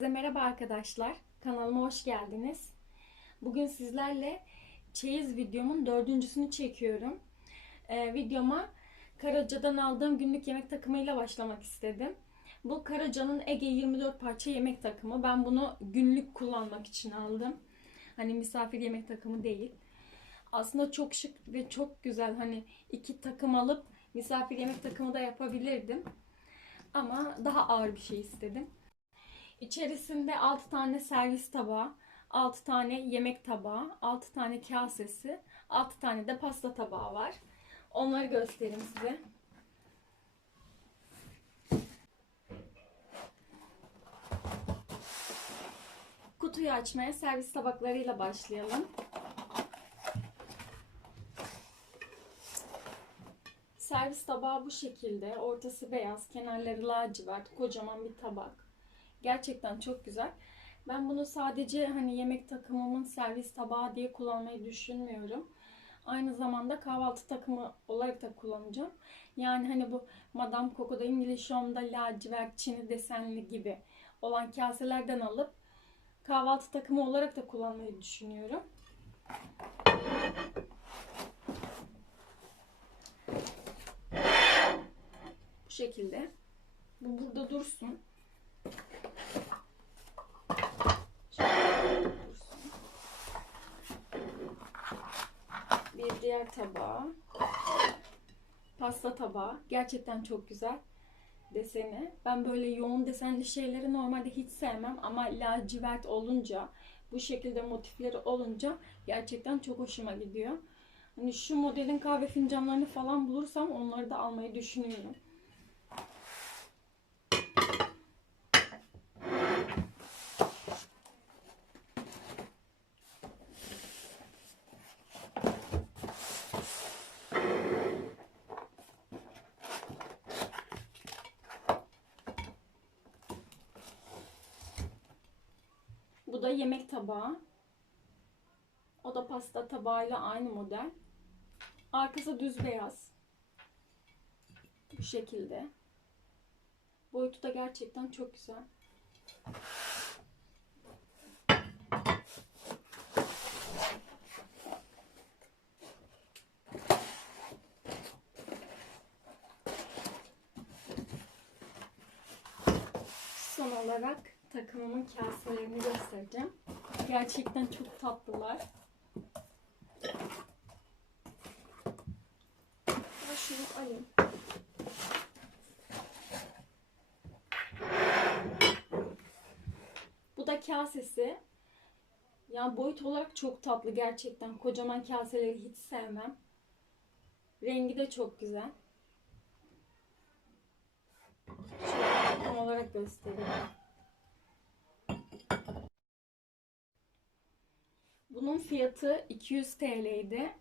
Herkese merhaba arkadaşlar. Kanalıma hoş geldiniz. Bugün sizlerle çeyiz videomun dördüncüsünü çekiyorum. Ee, videoma Karaca'dan aldığım günlük yemek takımıyla başlamak istedim. Bu Karaca'nın Ege 24 parça yemek takımı. Ben bunu günlük kullanmak için aldım. Hani misafir yemek takımı değil. Aslında çok şık ve çok güzel. Hani iki takım alıp misafir yemek takımı da yapabilirdim. Ama daha ağır bir şey istedim. İçerisinde 6 tane servis tabağı, 6 tane yemek tabağı, 6 tane kasesi, 6 tane de pasta tabağı var. Onları göstereyim size. Kutuyu açmaya servis tabaklarıyla başlayalım. Servis tabağı bu şekilde. Ortası beyaz, kenarları lacivert, kocaman bir tabak. Gerçekten çok güzel. Ben bunu sadece hani yemek takımımın servis tabağı diye kullanmayı düşünmüyorum. Aynı zamanda kahvaltı takımı olarak da kullanacağım. Yani hani bu Madame Coco'da İngiliz Home'da lacivert, çini desenli gibi olan kaselerden alıp kahvaltı takımı olarak da kullanmayı düşünüyorum. Bu şekilde. Bu burada dursun. Bir diğer tabağı. Pasta tabağı. Gerçekten çok güzel deseni. Ben böyle yoğun desenli şeyleri normalde hiç sevmem ama lacivert olunca bu şekilde motifleri olunca gerçekten çok hoşuma gidiyor. Hani şu modelin kahve fincanlarını falan bulursam onları da almayı düşünüyorum. Bu da yemek tabağı. O da pasta tabağıyla aynı model. Arkası düz beyaz. Bu şekilde. Boyutu da gerçekten çok güzel. Son olarak takımımın kaselerini göstereceğim. Gerçekten çok tatlılar. Ben şunu alayım. Bu da kasesi. Yani boyut olarak çok tatlı gerçekten. Kocaman kaseleri hiç sevmem. Rengi de çok güzel. Şöyle takım olarak göstereyim. Bunun fiyatı 200 TL'ydi.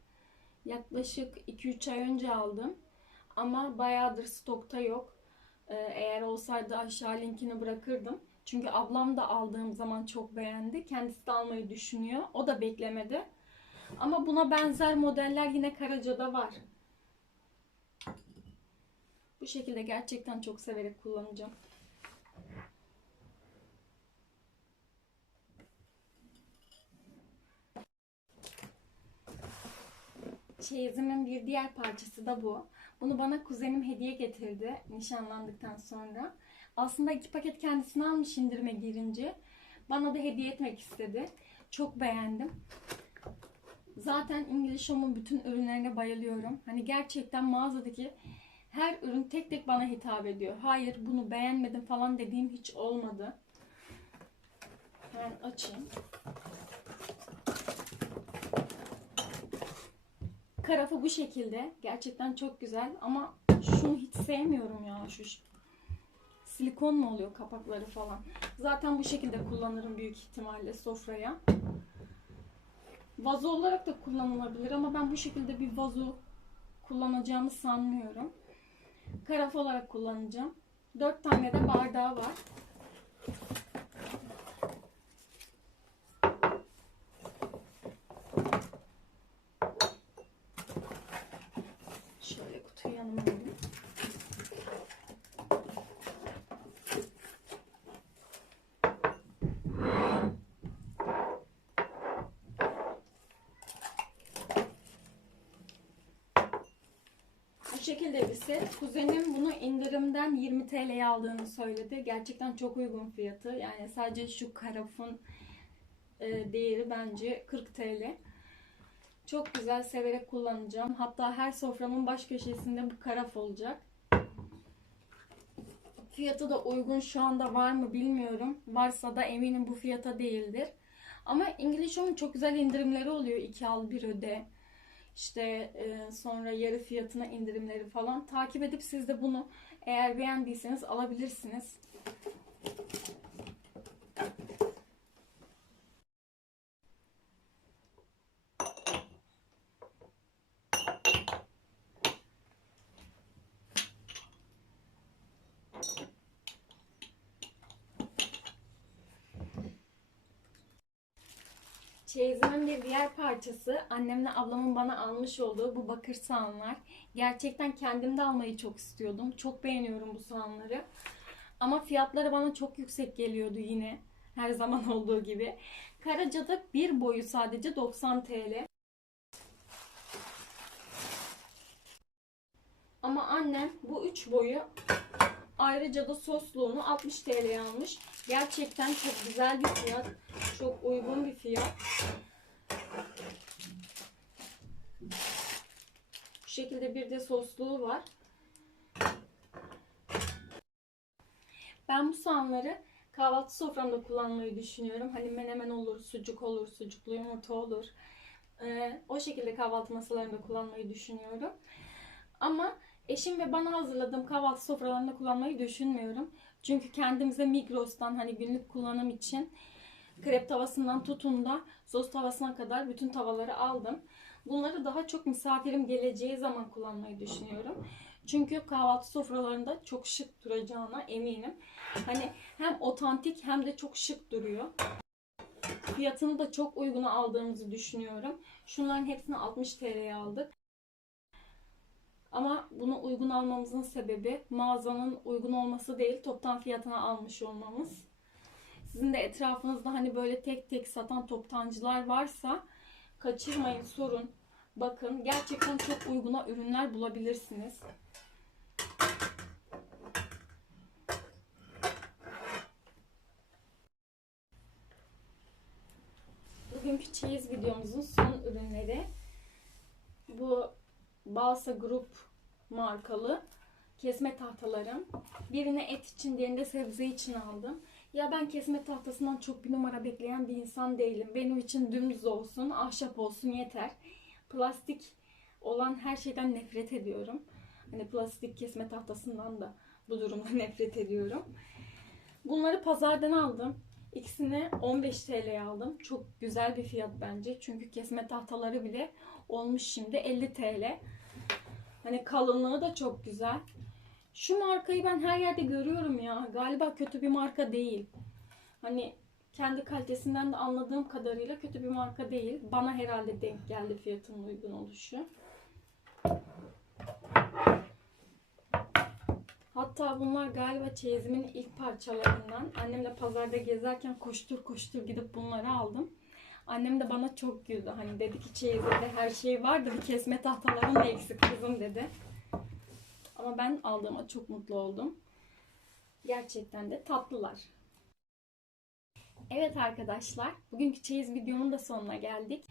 Yaklaşık 2-3 ay önce aldım. Ama bayağıdır stokta yok. Ee, Eğer olsaydı aşağı linkini bırakırdım. Çünkü ablam da aldığım zaman çok beğendi. Kendisi de almayı düşünüyor. O da beklemedi. Ama buna benzer modeller yine Karaca'da var. Bu şekilde gerçekten çok severek kullanacağım. Çeyizimin bir diğer parçası da bu. Bunu bana kuzenim hediye getirdi nişanlandıktan sonra. Aslında iki paket kendisine almış indirime girince. Bana da hediye etmek istedi. Çok beğendim. Zaten English Home'un bütün ürünlerine bayılıyorum. Hani gerçekten mağazadaki her ürün tek tek bana hitap ediyor. Hayır bunu beğenmedim falan dediğim hiç olmadı. Ben açayım. Karafı bu şekilde. Gerçekten çok güzel ama şunu hiç sevmiyorum ya. Şu silikon mu oluyor kapakları falan. Zaten bu şekilde kullanırım büyük ihtimalle sofraya. Vazo olarak da kullanılabilir ama ben bu şekilde bir vazo kullanacağımı sanmıyorum. Karaf olarak kullanacağım. 4 tane de bardağı var. Şöyle kutuyu yanıma alayım. Şekilde bir set. Kuzenim bunu indirimden 20 TL'ye aldığını söyledi. Gerçekten çok uygun fiyatı. Yani sadece şu karafın e, değeri bence 40 TL. Çok güzel severek kullanacağım. Hatta her soframın baş köşesinde bu karaf olacak. Fiyatı da uygun şu anda var mı bilmiyorum. Varsa da eminim bu fiyata değildir. Ama İngiliz Home'un çok güzel indirimleri oluyor. 2 al 1 öde. İşte e, sonra yarı fiyatına indirimleri falan. Takip edip siz de bunu eğer beğendiyseniz alabilirsiniz. Çeyizimin bir diğer parçası annemle ablamın bana almış olduğu bu bakır sahanlar. Gerçekten kendim de almayı çok istiyordum. Çok beğeniyorum bu sahanları. Ama fiyatları bana çok yüksek geliyordu yine. Her zaman olduğu gibi. Karaca'da bir boyu sadece 90 TL. Ama annem bu üç boyu ayrıca da sosluğunu 60 TL'ye almış. Gerçekten çok güzel bir fiyat. Çok uygun bir fiyat. Bu şekilde bir de sosluğu var. Ben bu soğanları kahvaltı soframda kullanmayı düşünüyorum. Hani menemen olur, sucuk olur, sucuklu yumurta olur. Ee, o şekilde kahvaltı masalarında kullanmayı düşünüyorum. Ama eşim ve bana hazırladığım kahvaltı sofralarında kullanmayı düşünmüyorum. Çünkü kendimize Migros'tan hani günlük kullanım için krep tavasından tutun da sos tavasına kadar bütün tavaları aldım. Bunları daha çok misafirim geleceği zaman kullanmayı düşünüyorum. Çünkü kahvaltı sofralarında çok şık duracağına eminim. Hani hem otantik hem de çok şık duruyor. Fiyatını da çok uyguna aldığımızı düşünüyorum. Şunların hepsini 60 TL'ye aldık. Ama bunu uygun almamızın sebebi mağazanın uygun olması değil, toptan fiyatına almış olmamız. Sizin de etrafınızda hani böyle tek tek satan toptancılar varsa kaçırmayın, sorun. Bakın gerçekten çok uyguna ürünler bulabilirsiniz. Bugünkü çeyiz videomuzun son ürünleri. Bu Balsa Group markalı kesme tahtalarım. Birini et için, diğerini de sebze için aldım. Ya ben kesme tahtasından çok bir numara bekleyen bir insan değilim. Benim için dümdüz olsun, ahşap olsun yeter. Plastik olan her şeyden nefret ediyorum. Hani plastik kesme tahtasından da bu durumda nefret ediyorum. Bunları pazardan aldım. İkisini 15 TL'ye aldım. Çok güzel bir fiyat bence. Çünkü kesme tahtaları bile olmuş şimdi 50 TL. Hani kalınlığı da çok güzel. Şu markayı ben her yerde görüyorum ya. Galiba kötü bir marka değil. Hani kendi kalitesinden de anladığım kadarıyla kötü bir marka değil. Bana herhalde denk geldi fiyatının uygun oluşu. Hatta bunlar galiba çeyizimin ilk parçalarından. Annemle pazarda gezerken koştur koştur gidip bunları aldım. Annem de bana çok güldü. Hani dedi ki çeyizinde her şey vardı. Bir kesme tahtaların da eksik kızım dedi. Ama ben aldığıma çok mutlu oldum. Gerçekten de tatlılar. Evet arkadaşlar, bugünkü çeyiz videomun da sonuna geldik.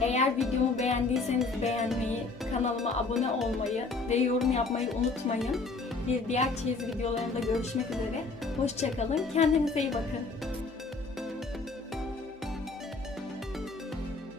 Eğer videomu beğendiyseniz beğenmeyi, kanalıma abone olmayı ve yorum yapmayı unutmayın. Bir diğer çeyiz videolarında görüşmek üzere. Hoşçakalın, kendinize iyi bakın.